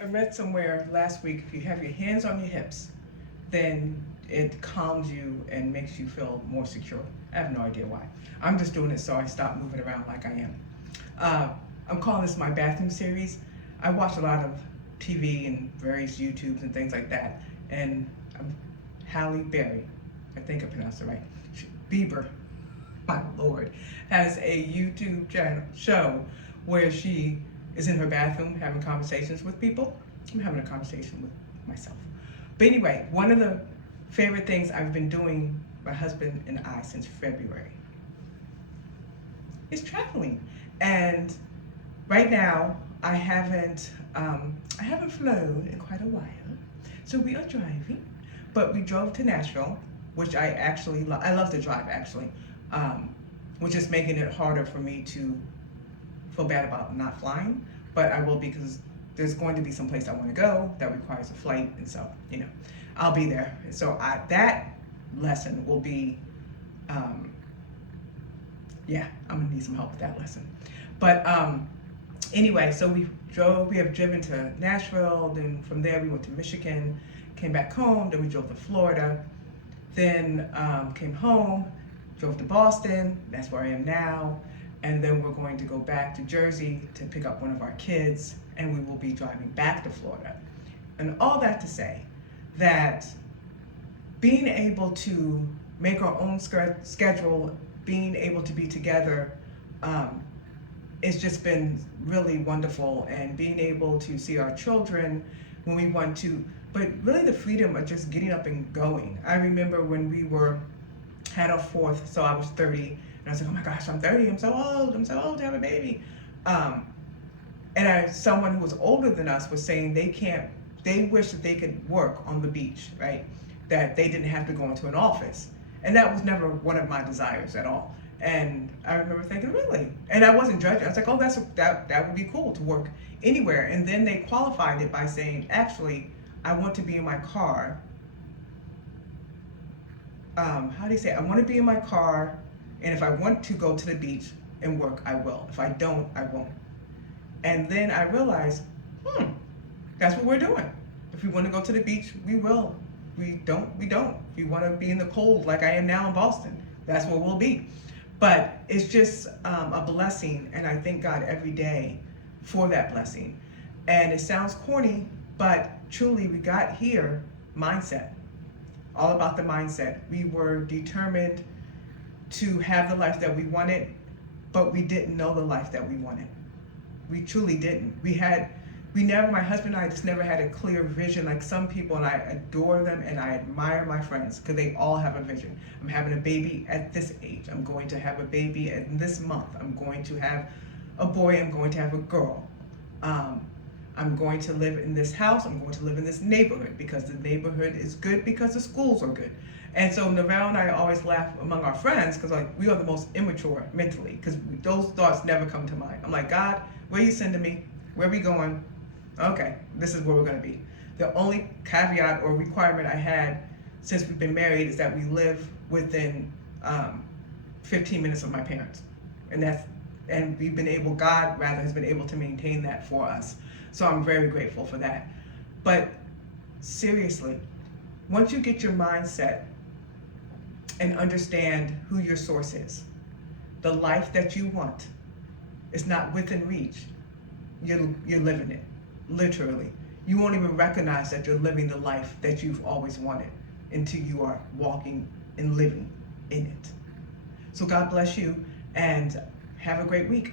I read somewhere last week, if you have your hands on your hips, then it calms you and makes you feel more secure. I have no idea why. I'm just doing it so I stop moving around like I am. I'm calling this my bathroom series. I watch a lot of TV and various YouTubes and things like that. And Halle Berry, I think I pronounced it right, Bieber, my Lord, has a YouTube channel show where she is in her bathroom having conversations with people. I'm having a conversation with myself. But anyway, one of the favorite things I've been doing, my husband and I, since February, is traveling. And right now, I haven't flown in quite a while. So we are driving, but we drove to Nashville, which I actually I love to drive actually, which is making it harder for me to feel bad about not flying, but I will, because there's going to be some place I want to go that requires a flight, and so I'll be there. So that lesson will be, yeah, I'm gonna need some help with that lesson. But anyway, so we have driven to Nashville, then from there we went to Michigan, came back home, then we drove to Florida, then came home, drove to Boston, that's where I am now, and then we're going to go back to Jersey to pick up one of our kids, and we will be driving back to Florida. And all that to say that being able to make our own schedule, being able to be together, it's just been really wonderful, and being able to see our children when we want to, but really the freedom of just getting up and going. I remember when we had our fourth, so I was 30, and I was like, oh my gosh, I'm 30, I'm so old to have a baby. And someone who was older than us was saying they wish that they could work on the beach, right? That they didn't have to go into an office. And that was never one of my desires at all. And I remember thinking, really? And I wasn't judging. I was like, oh, that would be cool to work anywhere. And then they qualified it by saying, actually, I want to be in my car. How do you say it? I want to be in my car, and if I want to go to the beach and work, I will. If I don't, I won't. And then I realized, that's what we're doing. If we want to go to the beach, we will. We don't. If we want to be in the cold like I am now in Boston, that's where we'll be. But it's just a blessing, and I thank God every day for that blessing. And it sounds corny, but truly we got here, mindset. All about the mindset. We were determined to have the life that we wanted, but we didn't know the life that we wanted. We truly didn't. My husband and I just never had a clear vision like some people, and I adore them and I admire my friends because they all have a vision. I'm having a baby at this age. I'm going to have a baby in this month. I'm going to have a boy. I'm going to have a girl. I'm going to live in this house. I'm going to live in this neighborhood because the neighborhood is good because the schools are good. And so Novell and I always laugh among our friends because we are the most immature mentally because those thoughts never come to mind. I'm like, God, where are you sending me? Where are we going? Okay, this is where we're going to be. The only caveat or requirement I had since we've been married is that we live within 15 minutes of my parents. And we've been able, God rather, has been able to maintain that for us. So I'm very grateful for that. But seriously, once you get your mindset and understand who your source is, the life that you want is not within reach. You're living it, literally. You won't even recognize that you're living the life that you've always wanted until you are walking and living in it. So God bless you, and have a great week.